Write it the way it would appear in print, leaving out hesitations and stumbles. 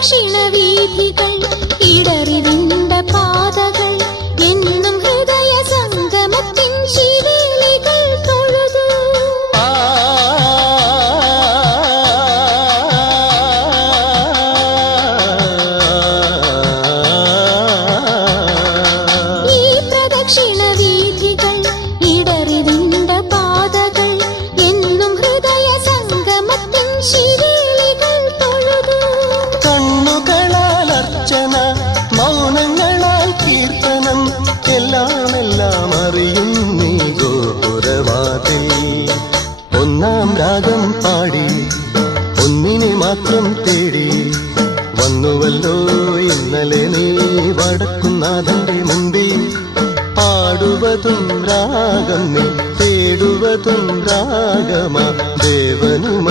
പ്രദക്ഷിണവീഥികൾ ഇടറിവിണ്ട പാതകൾ എന്നും ഹൃദയ സംഗമത്തിൻ ശിവേലികൾ തൊഴുതു. ഈ പ്രദക്ഷിണവീഥികൾ ഇടറിവിണ്ട പാതകൾ എന്നും ഹൃദയ സംഗമത്തിൻ ശിവേലികൾ തൊഴുതു. കണ്ണുകളാൽ അർച്ചന, മൗനങ്ങളാൽ കീർത്തനം, എല്ലാം അറിയും നീ ഗോപുരവാതിൽ. ഒന്നാം രാഗം പാടി ഒന്നിനെ മാത്രം തേടി വന്നുവല്ലോ ഇന്നലെ നീ വടക്കുന്നാഥന്റെ മുമ്പിൽ. പാടുവതും രാഗം നീ, തേടുവതും രാഗമാ ദേവനുമ